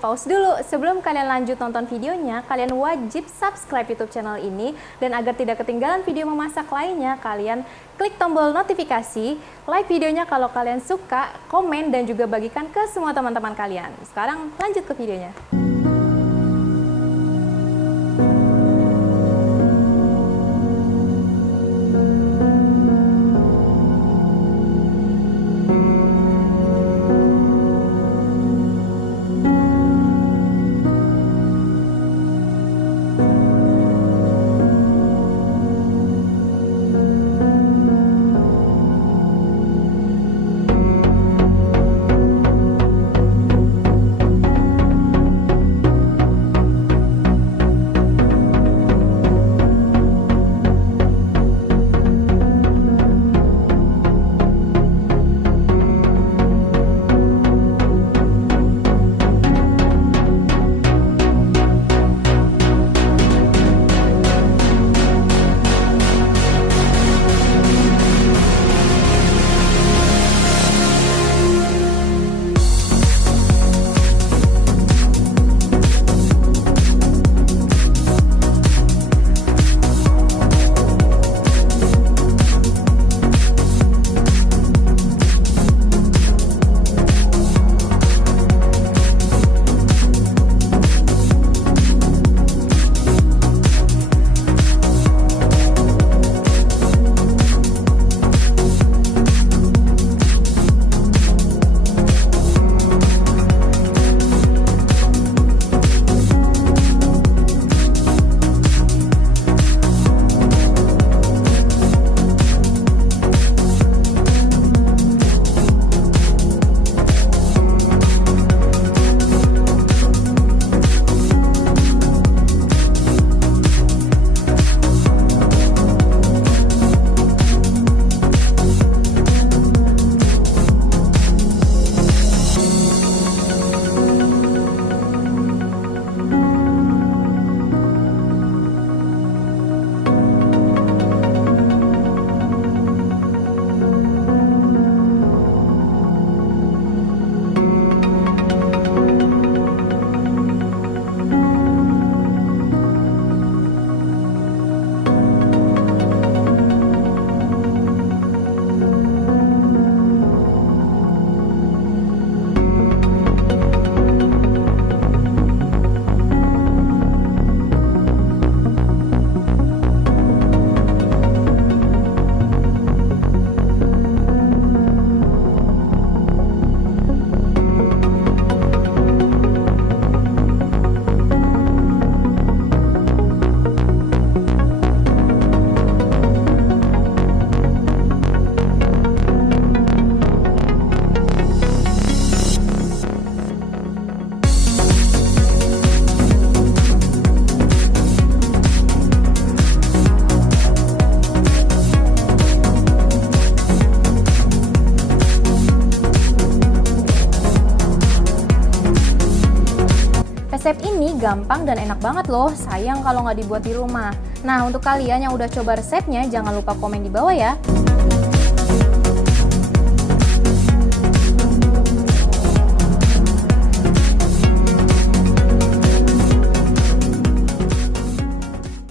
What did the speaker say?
pause dulu. Sebelum kalian lanjut nonton videonya, kalian wajib subscribe YouTube channel ini. Dan agar tidak ketinggalan video memasak lainnya, kalian klik tombol notifikasi, like videonya kalau kalian suka, komen, dan juga bagikan ke semua teman-teman kalian. Sekarang lanjut ke videonya. Resep ini gampang dan enak banget loh, sayang kalau nggak dibuat di rumah. Nah, untuk kalian yang udah coba resepnya, jangan lupa komen di bawah ya.